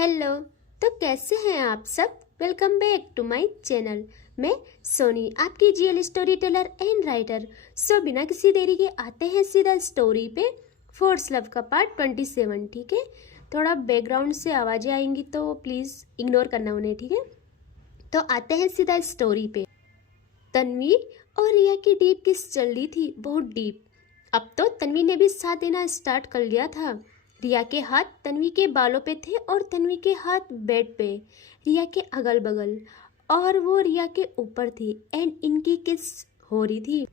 Hello. तो कैसे हैं आप सब। Welcome back to my channel. मैं सोनी, आपकी GL story teller and writer. So बिना किसी देरी के आते हैं सीधा स्टोरी पे। फोर्स लव का पार्ट 27। ठीक है, थोड़ा बैकग्राउंड से आवाज़ें आएंगी तो प्लीज़ इग्नोर करना उन्हें। ठीक है, तो आते हैं सीधा स्टोरी पे। तन्वी और रिया की डीप किस चल रही थी, बहुत डीप। अब तो तन्वी ने भी साथ देना स्टार्ट कर लिया था। रिया के हाथ तन्वी के बालों पे थे और तन्वी के हाथ बेड पे, रिया के अगल बगल, और वो रिया के ऊपर थी एंड इनकी किस हो रही थी।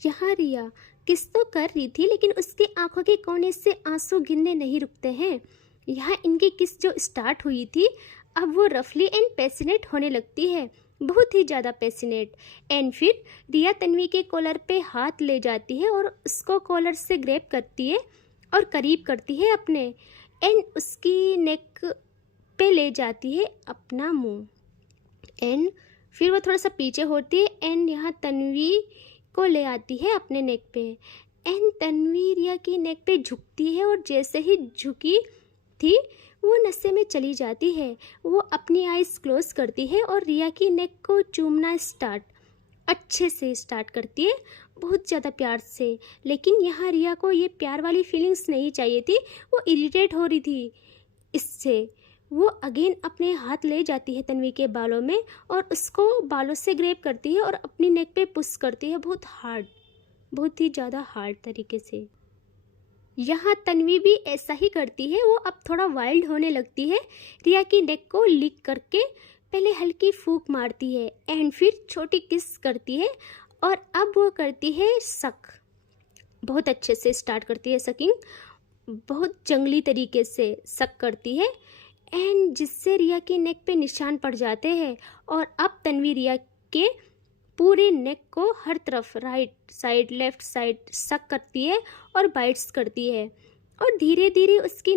यहाँ रिया किस तो कर रही थी लेकिन उसकी आंखों के कोने से आंसू गिरने नहीं रुकते हैं। यहाँ इनकी किस जो स्टार्ट हुई थी अब वो रफली एंड पैसिनेट होने लगती है, बहुत ही ज़्यादा पैसिनेट। एंड फिर रिया तन्वी के कॉलर पे हाथ ले जाती है और उसको कॉलर से ग्रैब करती है और करीब करती है अपने, एंड उसकी नेक पे ले जाती है अपना मुंह। एंड फिर वो थोड़ा सा पीछे होती है एंड यहाँ तन्वी को ले आती है अपने नेक पे। एंड तन्वी रिया की नेक पे झुकती है और जैसे ही झुकी थी वो नशे में चली जाती है। वो अपनी आइज़ क्लोज करती है और रिया की नेक को चूमना अच्छे से स्टार्ट करती है, बहुत ज़्यादा प्यार से। लेकिन यहाँ रिया को ये प्यार वाली फीलिंग्स नहीं चाहिए थी, वो इरिटेट हो रही थी इससे। वो अगेन अपने हाथ ले जाती है तन्वी के बालों में और उसको बालों से ग्रैब करती है और अपनी नेक पे पुश करती है, बहुत हार्ड, बहुत ही ज़्यादा हार्ड तरीके से। यहाँ तन्वी भी ऐसा ही करती है, वो अब थोड़ा वाइल्ड होने लगती है। रिया की नेक को लिक करके पहले हल्की फूंक मारती है एंड फिर छोटी किस करती है और अब वो करती है सक। बहुत अच्छे से स्टार्ट करती है सकिंग, बहुत जंगली तरीके से सक करती है एंड जिससे रिया की नेक पे निशान पड़ जाते हैं। और अब तन्वी रिया के पूरे नेक को हर तरफ, राइट साइड लेफ्ट साइड सक करती है और बाइट्स करती है और धीरे धीरे उसकी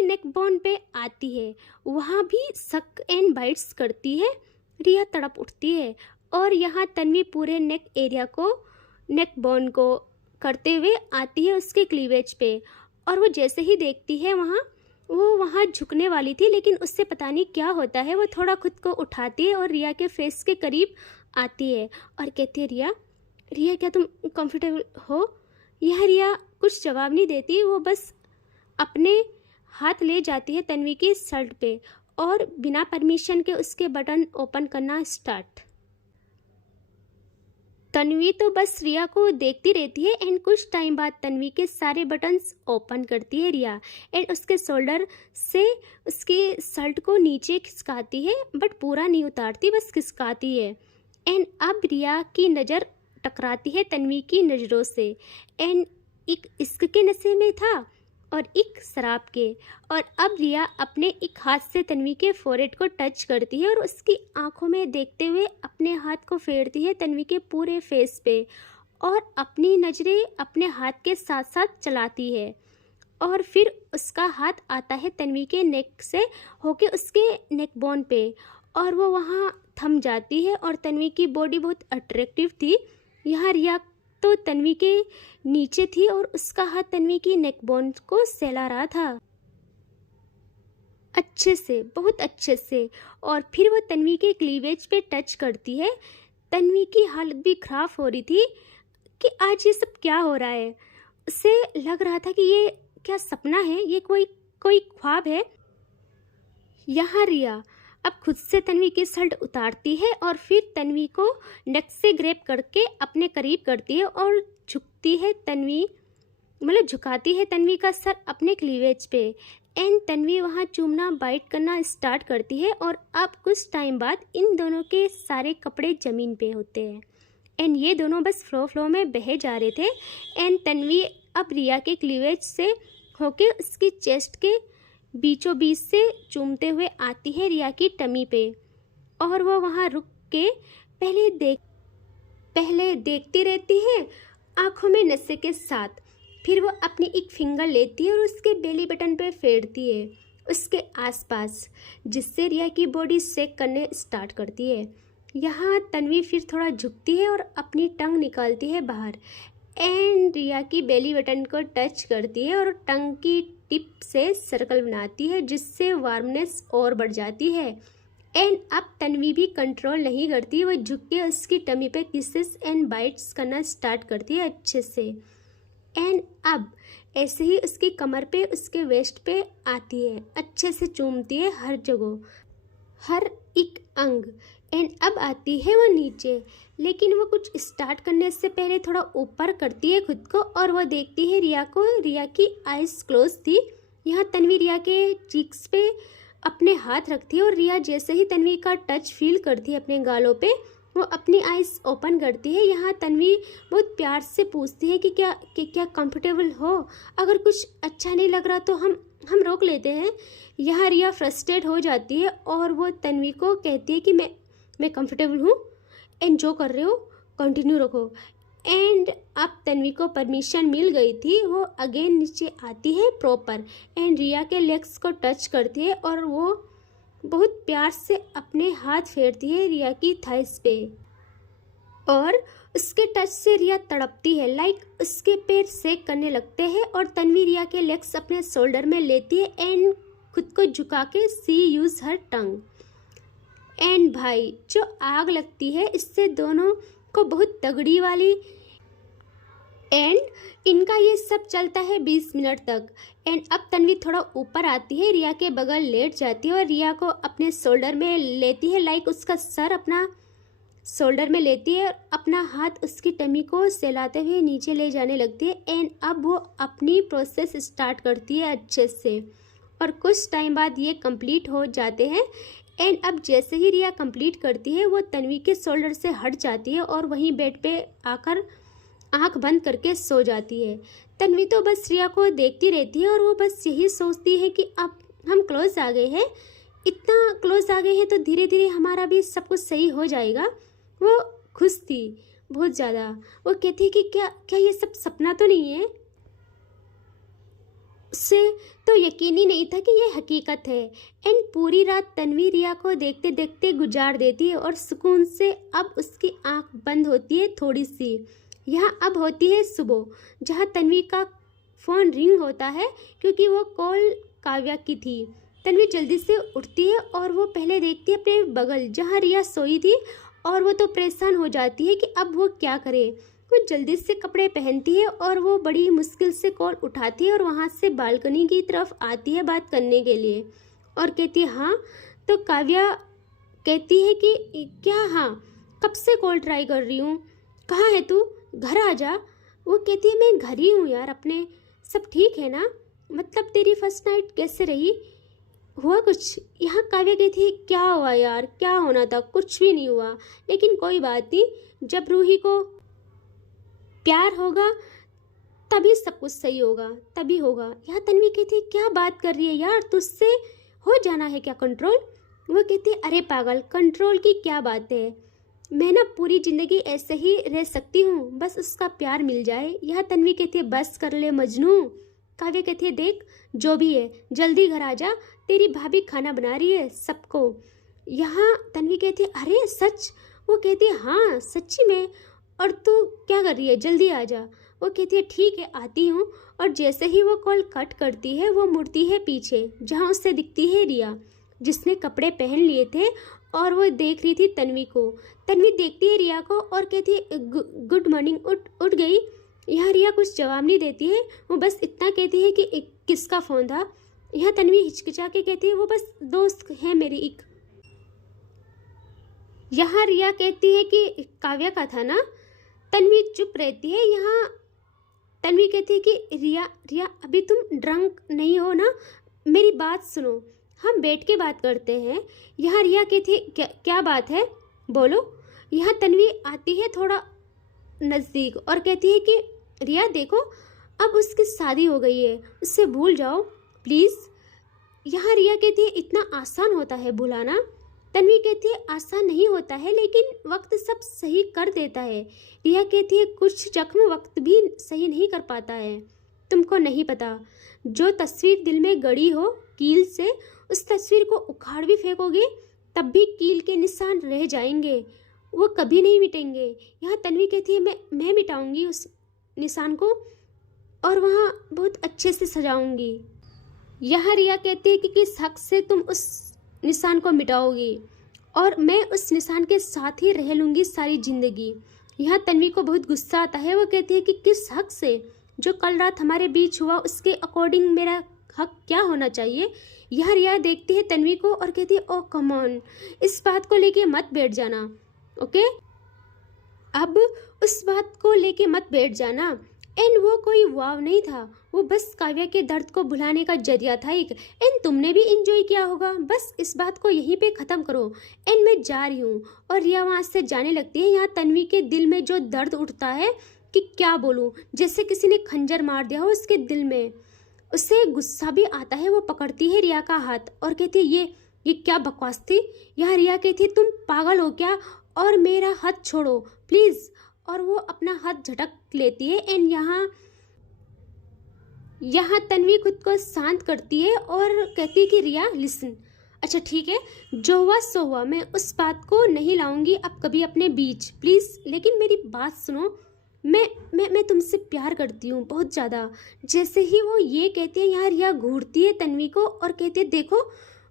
नेक बोन पे आती है, वहाँ भी सक एंड बाइट्स करती है। रिया तड़प उठती है और यहाँ तन्वी पूरे नेक एरिया को, नेक बोन को करते हुए आती है उसके क्लीवेज पे। और वो जैसे ही देखती है वो वहाँ झुकने वाली थी लेकिन उससे पता नहीं क्या होता है, वो थोड़ा खुद को उठाती है और रिया के फेस के करीब आती है और कहती है रिया क्या तुम कंफर्टेबल हो। यह रिया कुछ जवाब नहीं देती, वो बस अपने हाथ ले जाती है तन्वी की शर्ट पे और बिना परमिशन के उसके बटन ओपन करना स्टार्ट। तन्वी तो बस रिया को देखती रहती है एंड कुछ टाइम बाद तन्वी के सारे बटन्स ओपन करती है रिया एंड उसके शोल्डर से उसकी शर्ट को नीचे खिसकाती है, बट पूरा नहीं उतारती, बस खिसकाती है। एंड अब रिया की नज़र टकराती है तन्वी की नज़रों से एंड एक इश्क के नशे में था और एक शराब के। और अब रिया अपने एक हाथ से तन्वी के फोrehead को टच करती है और उसकी आंखों में देखते हुए अपने हाथ को फेरती है तन्वी के पूरे फेस पे और अपनी नज़रें अपने हाथ के साथ साथ चलाती है। और फिर उसका हाथ आता है तन्वी के नेक से होके उसके नेक बोन पे और वो वहाँ थम जाती है। और तन्वी की बॉडी बहुत अट्रैक्टिव थी, यहाँ रिया तो तन्वी के नीचे थी और उसका हाथ तन्वी की नेक बोन को सहला रहा था अच्छे से, बहुत अच्छे से। और फिर वो तन्वी के क्लीवेज पे टच करती है। तन्वी की हालत भी खराब हो रही थी कि आज ये सब क्या हो रहा है। उसे लग रहा था कि ये क्या सपना है, ये कोई ख्वाब है। यहाँ रिया अब खुद से तन्वी की शर्ट उतारती है और फिर तन्वी को नेक से ग्रैब करके अपने करीब करती है और झुकाती है तन्वी का सर अपने क्लीवेज पे एंड तन्वी वहाँ चूमना बाइट करना स्टार्ट करती है। और अब कुछ टाइम बाद इन दोनों के सारे कपड़े ज़मीन पे होते हैं एंड ये दोनों बस फ्लो में बहे जा रहे थे एंड तन्वी अब रिया के क्लीवेज से होके उसकी चेस्ट के बीचों बीच से चूमते हुए आती है रिया की टमी पे। और वो वहाँ रुक के पहले देखती रहती है आंखों में नशे के साथ, फिर वो अपनी एक फिंगर लेती है और उसके बेली बटन पे फेरती है उसके आसपास, जिससे रिया की बॉडी शेक करने स्टार्ट करती है। यहाँ तन्वी फिर थोड़ा झुकती है और अपनी टंग निकालती है बाहर एंड रिया की बेली बटन को टच करती है और टंग की टिप से सर्कल बनाती है, जिससे वार्मनेस और बढ़ जाती है। एंड अब तन्वी भी कंट्रोल नहीं करती, वो झुक के उसकी टमी पे किसेस एंड बाइट्स करना स्टार्ट करती है अच्छे से। एंड अब ऐसे ही उसकी कमर पे, उसके वेस्ट पे आती है, अच्छे से चूमती है हर जगह, हर एक अंग। एंड अब आती है वो नीचे, लेकिन वो कुछ स्टार्ट करने से पहले थोड़ा ऊपर करती है खुद को और वो देखती है रिया को। रिया की आइज़ क्लोज थी। यहाँ तन्वी रिया के चीक्स पे अपने हाथ रखती है और रिया जैसे ही तन्वी का टच फील करती है अपने गालों पे, वो अपनी आइज़ ओपन करती है। यहाँ तन्वी बहुत प्यार से पूछती है कि क्या कंफर्टेबल हो, अगर कुछ अच्छा नहीं लग रहा तो हम रोक लेते हैं। यहाँ रिया फ्रस्ट्रेट हो जाती है और वो तन्वी को कहती है कि मैं कंफर्टेबल हूँ एंड जो कर रहे हो कंटिन्यू रखो। एंड अब तन्वी को परमिशन मिल गई थी, वो अगेन नीचे आती है प्रॉपर एंड रिया के लेग्स को टच करती है और वो बहुत प्यार से अपने हाथ फेरती है रिया की थाइस पे और उसके टच से रिया तड़पती है, लाइक उसके पैर सेक करने लगते हैं। और तन्वी रिया के लेग्स अपने शोल्डर में लेती है एंड खुद को झुका के सी यूज हर टंग। एंड भाई जो आग लगती है इससे दोनों को बहुत तगड़ी वाली। एंड इनका ये सब चलता है 20 मिनट तक। एंड अब तन्वी थोड़ा ऊपर आती है, रिया के बगल लेट जाती है और रिया को अपने शोल्डर में लेती है, लाइक उसका सर अपना शोल्डर में लेती है और अपना हाथ उसकी टमी को सहलाते हुए नीचे ले जाने लगती है। एंड अब वो अपनी प्रोसेस स्टार्ट करती है अच्छे से और कुछ टाइम बाद ये कंप्लीट हो जाते हैं। एंड अब जैसे ही रिया कंप्लीट करती है वो तन्वी के शोल्डर से हट जाती है और वहीं बेड पे आकर आंख बंद करके सो जाती है। तन्वी तो बस रिया को देखती रहती है और वो बस यही सोचती है कि अब हम क्लोज आ गए हैं, इतना क्लोज आ गए हैं तो धीरे धीरे हमारा भी सब कुछ सही हो जाएगा। वो खुश थी बहुत ज़्यादा। वो कहती है कि क्या ये सब सपना तो नहीं है। उससे तो यकीन ही नहीं था कि ये हकीकत है। एंड पूरी रात तन्वी रिया को देखते देखते गुजार देती है और सुकून से अब उसकी आंख बंद होती है थोड़ी सी। यहाँ अब होती है सुबह, जहाँ तन्वी का फ़ोन रिंग होता है क्योंकि वो कॉल काव्या की थी। तन्वी जल्दी से उठती है और वो पहले देखती है अपने बगल जहाँ रिया सोई थी और वो तो परेशान हो जाती है कि अब वो क्या करे। वो जल्दी से कपड़े पहनती है और वो बड़ी मुश्किल से कॉल उठाती है और वहाँ से बालकनी की तरफ आती है बात करने के लिए और कहती है हाँ। तो काव्या कहती है कि क्या हाँ, कब से कॉल ट्राई कर रही हूँ, कहाँ है तू, घर आ जा। वो कहती है मैं घर ही हूँ यार अपने, सब ठीक है ना, मतलब तेरी फर्स्ट नाइट कैसे रही, हुआ कुछ। यहाँ काव्या कहती है क्या हुआ यार, क्या होना था, कुछ भी नहीं हुआ, लेकिन कोई बात नहीं, जब रूही को प्यार होगा तभी सब कुछ सही होगा, तभी होगा। यहाँ तन्वी कहती है क्या बात कर रही है यार, तुझसे हो जाना है क्या कंट्रोल। वो कहती है अरे पागल, कंट्रोल की क्या बात है, मैं ना पूरी ज़िंदगी ऐसे ही रह सकती हूँ, बस उसका प्यार मिल जाए। यह तन्वी कहती है बस कर ले मजनू। काव्या कहती है देख जो भी है जल्दी घर आ जा, तेरी भाभी खाना बना रही है सबको। यहाँ तन्वी कहती है अरे सच। वो कहती है हाँ सच्ची में, और तू क्या कर रही है, जल्दी आ जा। वो कहती है ठीक है आती हूँ। और जैसे ही वो कॉल कट करती है वो मुड़ती है पीछे, जहाँ उससे दिखती है रिया, जिसने कपड़े पहन लिए थे और वो देख रही थी तन्वी को। तन्वी देखती है रिया को और कहती है गुड मॉर्निंग, उठ गई। यहाँ रिया कुछ जवाब नहीं देती है, वो बस इतना कहती है कि किसका फ़ोन था। यहाँ तन्वी हिचकिचा के कहती है वो बस दोस्त है मेरी एक। यहाँ रिया कहती है कि काव्या का था ना। तन्वी चुप रहती है। यहाँ तन्वी कहती है कि रिया अभी तुम ड्रंक नहीं हो ना, मेरी बात सुनो, हम बैठ के बात करते हैं। यहाँ रिया कहती है क्या बात है बोलो। यहाँ तन्वी आती है थोड़ा नज़दीक और कहती है कि रिया देखो अब उसकी शादी हो गई है, उससे भूल जाओ प्लीज़। यहाँ रिया कहती है इतना आसान होता है भुलाना। तन्वी कहती है आसान नहीं होता है, लेकिन वक्त सब सही कर देता है। रिया कहती है कुछ जख्म वक्त भी सही नहीं कर पाता है, तुमको नहीं पता। जो तस्वीर दिल में गड़ी हो कील से, उस तस्वीर को उखाड़ भी फेंकोगे तब भी कील के निशान रह जाएंगे, वो कभी नहीं मिटेंगे। यहाँ तन्वी कहती है मैं मिटाऊंगी उस निशान को और वहाँ बहुत अच्छे से सजाऊंगी। यहाँ रिया कहती है कि किस हक से तुम उस निशान को मिटाओगी और मैं उस निशान के साथ ही रह लूँगी सारी ज़िंदगी। यहाँ तन्वी को बहुत गुस्सा आता है। वो कहती है कि किस हक से, जो कल रात हमारे बीच हुआ उसके अकॉर्डिंग मेरा हक क्या होना चाहिए। यहाँ रिया देखती है तन्वी को और कहती है ओ कम ऑन, इस बात को लेके मत बैठ जाना, ओके, अब उस बात को लेके मत बैठ जाना। एंड वो कोई वाव नहीं था, वो बस काव्या के दर्द को भुलाने का जरिया था एक। एंड तुमने भी इंजॉय किया होगा, बस इस बात को यहीं पे ख़त्म करो। एंड मैं जा रही हूँ। और रिया वहाँ से जाने लगती है। यहाँ तन्वी के दिल में जो दर्द उठता है कि क्या बोलूँ, जैसे किसी ने खंजर मार दिया हो उसके दिल में। उसे गुस्सा भी आता है। वो पकड़ती है रिया का हाथ और कहती है ये क्या बकवास थी। यहाँ रिया कहती है तुम पागल हो क्या, और मेरा हाथ छोड़ो प्लीज़। और वो अपना हाथ झटक लेती है। एंड यहाँ तन्वी खुद को शांत करती है और कहती है कि रिया लिसन, अच्छा ठीक है, जो हुआ सो हुआ, मैं उस बात को नहीं लाऊंगी अब कभी अपने बीच, प्लीज़। लेकिन मेरी बात सुनो, मैं तुमसे प्यार करती हूँ बहुत ज़्यादा। जैसे ही वो ये कहती है यहाँ रिया घूरती है तन्वी को और कहती है देखो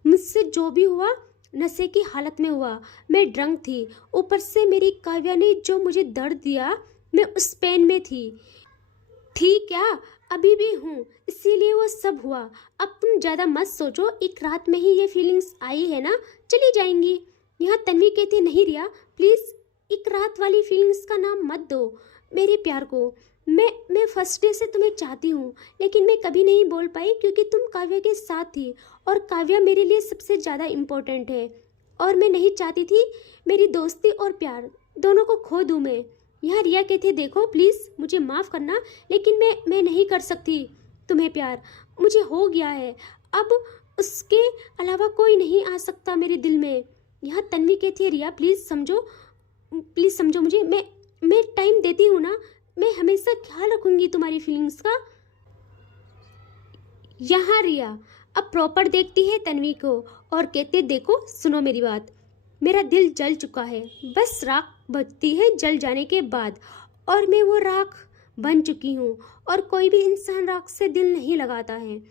मुझसे जो भी हुआ नशे की हालत में हुआ, मैं ड्रंक थी, ऊपर से मेरी काव्या ने जो मुझे दर्द दिया मैं उस पेन में थी क्या, अभी भी हूँ, इसीलिए वो सब हुआ। अब तुम ज़्यादा मत सोचो, एक रात में ही ये फीलिंग्स आई है ना, चली जाएंगी। यहाँ तन्वी कहती नहीं रिया प्लीज़, एक रात वाली फीलिंग्स का नाम मत दो मेरे प्यार को। मैं फर्स्ट डे से तुम्हें चाहती हूँ, लेकिन मैं कभी नहीं बोल पाई क्योंकि तुम काव्या के साथ थी और काव्या मेरे लिए सबसे ज़्यादा इम्पोर्टेंट है। और मैं नहीं चाहती थी मेरी दोस्ती और प्यार दोनों को खो दूँ मैं। यहाँ रिया कहती देखो प्लीज़ मुझे माफ़ करना, लेकिन मैं नहीं कर सकती तुम्हें प्यार, मुझे हो गया है, अब उसके अलावा कोई नहीं आ सकता मेरे दिल में। यहाँ तन्वी कहती है रिया प्लीज़ समझो मुझे, मैं टाइम देती हूँ ना, मैं हमेशा ख्याल रखूंगी तुम्हारी फीलिंग्स का। यहाँ रिया अब प्रॉपर देखती है तन्वी को और कहते देखो सुनो मेरी बात, मेरा दिल जल चुका है, बस राख बचती है जल जाने के बाद, और मैं वो राख बन चुकी हूँ। और कोई भी इंसान राख से दिल नहीं लगाता है।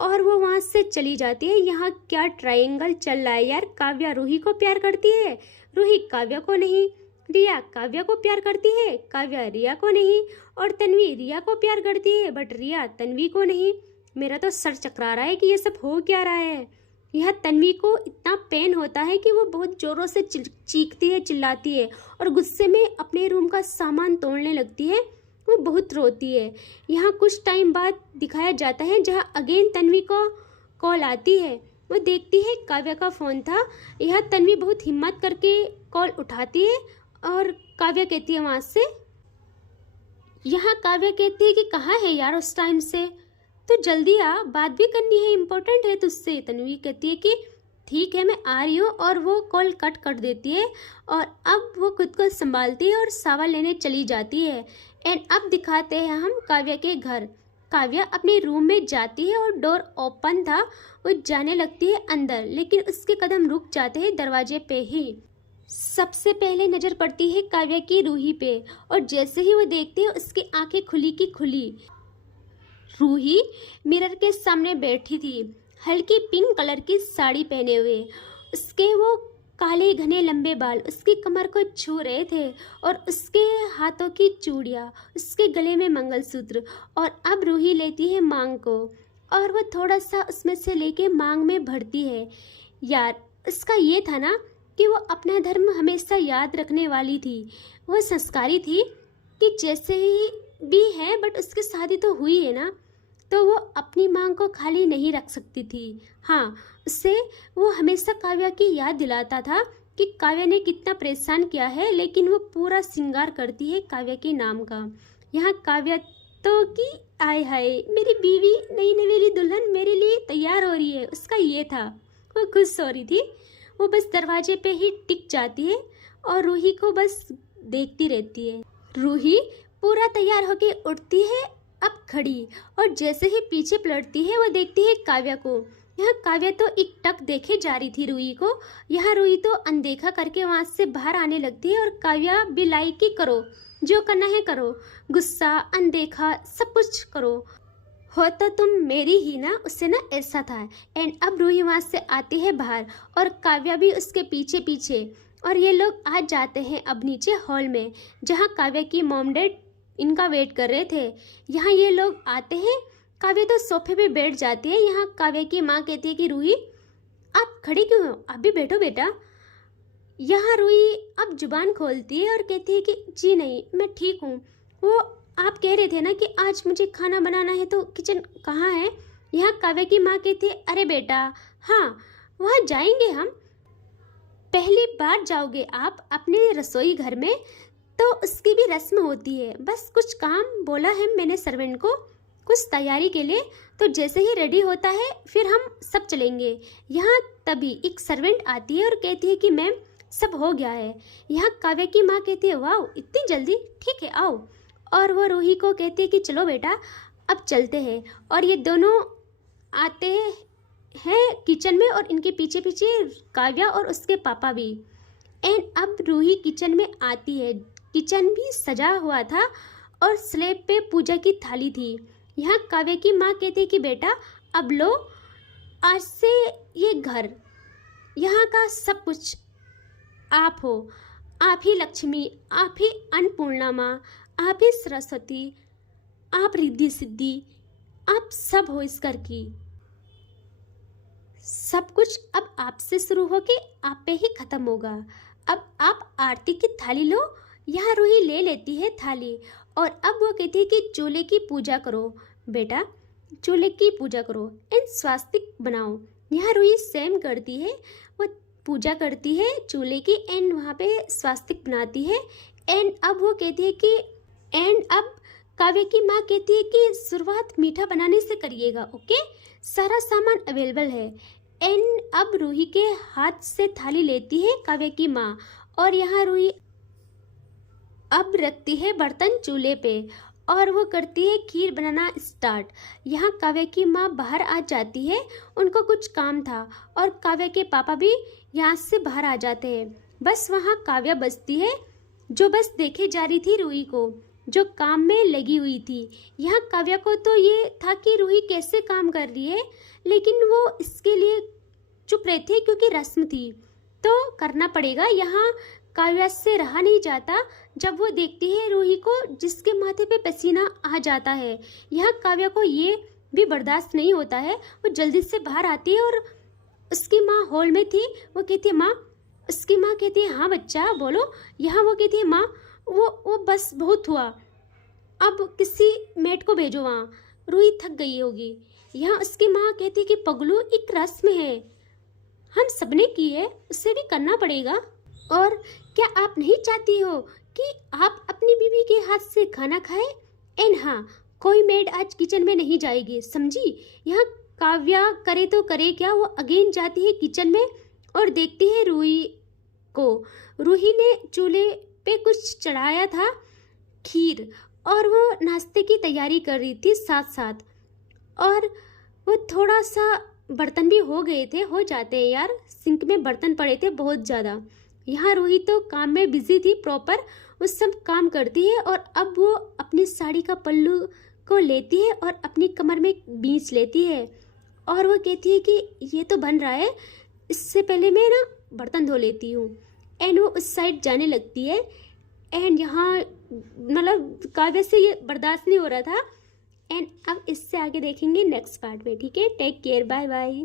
और वो वहाँ से चली जाती है। यहाँ क्या ट्रायंगल चल रहा है यार, काव्या रूही को प्यार करती है, रूही काव्या को नहीं, रिया काव्या को प्यार करती है, काव्या रिया को नहीं, और तन्वी रिया को प्यार करती है बट रिया तन्वी को नहीं। मेरा तो सर चकरा रहा है कि ये सब हो क्या रहा है। यह तन्वी को इतना पेन होता है कि वो बहुत ज़ोरों से चीखती है, चिल्लाती है और गुस्से में अपने रूम का सामान तोड़ने लगती है। वो बहुत रोती है। यहाँ कुछ टाइम बाद दिखाया जाता है जहाँ अगेन तन्वी को कॉल आती है। वो देखती है काव्या का फ़ोन था। यह तन्वी बहुत हिम्मत करके कॉल उठाती है और काव्या कहती है वहाँ से, यहाँ काव्या कहती है कि कहाँ है यार उस टाइम से, तो जल्दी आ, बात भी करनी है, इम्पोर्टेंट है तुझसे। तन्वी कहती है कि ठीक है मैं आ रही हूँ, और वो कॉल कट कर देती है। और अब वो खुद को संभालती है और सावा लेने चली जाती है। एंड अब दिखाते हैं हम काव्या के घर। काव्या अपने रूम में जाती है और डोर ओपन था, वो जाने लगती है अंदर, लेकिन उसके कदम रुक जाते हैं दरवाजे पे ही। सबसे पहले नज़र पड़ती है काव्या की रूही पे, और जैसे ही वो देखते हैं उसकी आंखें खुली की खुली। रूही मिरर के सामने बैठी थी, हल्की पिंक कलर की साड़ी पहने हुए। उसके वो काले घने लंबे बाल उसकी कमर को छू रहे थे, और उसके हाथों की चूड़ियाँ, उसके गले में मंगलसूत्र। और अब रूही लेती है मांग को, और वो थोड़ा सा उसमें से लेके मांग में भरती है। यार उसका ये था ना कि वो अपना धर्म हमेशा याद रखने वाली थी। वो संस्कारी थी कि जैसे ही भी है बट उसकी शादी तो हुई है ना, तो वो अपनी मांग को खाली नहीं रख सकती थी। हाँ, उससे वो हमेशा काव्या की याद दिलाता था कि काव्या ने कितना परेशान किया है, लेकिन वो पूरा श्रृंगार करती है काव्या के नाम का। यहाँ काव्या तो कि आय हाय मेरी बीवी, नई नवेली दुल्हन मेरे लिए तैयार हो रही है, उसका ये था। वो खुश हो रही थी। वो बस दरवाजे पे ही टिक जाती है और रूही को बस देखती रहती है। रूही पूरा तैयार होके उठती है अब खड़ी, और जैसे ही पीछे पलटती है वो देखती है काव्या को। यहाँ काव्या तो एकटक देखे जा रही थी रूही को। यहाँ रूही तो अनदेखा करके वहां से बाहर आने लगती है और काव्या भी लाइक की करो, जो करना है करो, गुस्सा अनदेखा सब कुछ करो, हो तो तुम मेरी ही ना, उससे ना ऐसा था। एंड अब रूही वहां से आती है बाहर और काव्या भी उसके पीछे पीछे, और ये लोग आ जाते हैं अब नीचे हॉल में जहाँ काव्या की मॉम डैड इनका वेट कर रहे थे। यहाँ ये लोग आते हैं, काव्या तो सोफे पे बैठ जाती है। यहाँ काव्या की माँ कहती है कि रूही आप खड़ी क्यों हो, आप भी बैठो बेटा। यहाँ रूही अब जुबान खोलती है और कहती है कि जी नहीं मैं ठीक हूँ, वो आप कह रहे थे ना कि आज मुझे खाना बनाना है, तो किचन कहाँ है। यहाँ काव्या की माँ कहती है अरे बेटा हाँ वहाँ जाएंगे हम, पहली बार जाओगे आप अपने रसोई घर में तो उसकी भी रस्म होती है, बस कुछ काम बोला है मैंने सर्वेंट को कुछ तैयारी के लिए, तो जैसे ही रेडी होता है फिर हम सब चलेंगे। यहाँ तभी एक सर्वेंट आती है और कहती है कि मैम सब हो गया है। यहाँ काव्या की माँ कहती है वाह इतनी जल्दी, ठीक है आओ। और वो रूही को कहती है कि चलो बेटा अब चलते हैं। और ये दोनों आते हैं किचन में और इनके पीछे पीछे काव्या और उसके पापा भी। एंड अब रूही किचन में आती है, किचन भी सजा हुआ था और स्लैब पे पूजा की थाली थी। यहाँ काव्या की माँ कहती है कि बेटा अब लो, आज से ये घर यहाँ का सब कुछ आप हो, आप ही लक्ष्मी, आप ही अन्नपूर्णा माँ, आप ही सरस्वती, आप रिद्धि सिद्धि, आप सब हो इस घर की। सब कुछ अब आपसे शुरू होके आप पे ही खत्म होगा। अब आप आरती की थाली लो। यहाँ रूही ले लेती है थाली और अब वो कहती है कि चूल्हे की पूजा करो बेटा, चूल्हे की पूजा करो एंड स्वास्तिक बनाओ। यहाँ रूही सेम करती है, वो पूजा करती है चूल्हे की एंड वहाँ पे स्वास्तिक बनाती है। एंड अब वो कहती है कि अब काव्या की माँ कहती है कि शुरुआत मीठा बनाने से करिएगा, ओके, सारा सामान अवेलेबल है। एंड अब रूही के हाथ से थाली लेती है काव्या की माँ और यहाँ रूही अब रखती है बर्तन चूल्हे पे और वो करती है खीर बनाना स्टार्ट। यहाँ काव्या की माँ बाहर आ जाती है, उनको कुछ काम था और काव्या के पापा भी यहाँ से बाहर आ जाते हैं। बस वहाँ काव्या बचती है जो बस देखे जा रही थी रूही को, जो काम में लगी हुई थी। यहाँ काव्या को तो ये था कि रूही कैसे काम कर रही है, लेकिन वो इसके लिए चुप रहे थे क्योंकि रस्म थी तो करना पड़ेगा। यहाँ काव्या से रहा नहीं जाता जब वो देखती है रूही को जिसके माथे पे पसीना आ जाता है। यहाँ काव्या को ये भी बर्दाश्त नहीं होता है, वो जल्दी से बाहर आती है और उसकी माँ हॉल में थी। वो कहती है माँ, उसकी माँ कहती है हाँ बच्चा बोलो। यहाँ वो कहती है माँ वो बस बहुत हुआ, अब किसी मेट को भेजो, वहाँ रूही थक गई होगी। यहाँ उसकी माँ कहती है कि पगलू एक रस्म है, हम सबने की है, उससे भी करना पड़ेगा। और क्या आप नहीं चाहती हो कि आप अपनी बीवी के हाथ से खाना खाएं? एंड हाँ, कोई मेड आज किचन में नहीं जाएगी, समझी। यहाँ काव्या करे तो करे क्या, वो अगेन जाती है किचन में और देखती है रूही को। रूही ने चूल्हे पे कुछ चढ़ाया था खीर और वो नाश्ते की तैयारी कर रही थी साथ साथ। और वो थोड़ा सा बर्तन भी हो गए थे, हो जाते हैं यार, सिंक में बर्तन पड़े थे बहुत ज़्यादा। यहाँ रूही तो काम में बिजी थी प्रॉपर, वो सब काम करती है और अब वो अपनी साड़ी का पल्लू को लेती है और अपनी कमर में बींच लेती है और वो कहती है कि ये तो बन रहा है, इससे पहले मैं ना बर्तन धो लेती हूँ। एंड वो उस साइड जाने लगती है। एंड यहाँ मतलब काव्या से ये बर्दाश्त नहीं हो रहा था। एंड अब इससे आगे देखेंगे नेक्स्ट पार्ट में, ठीक है। Take care, bye bye.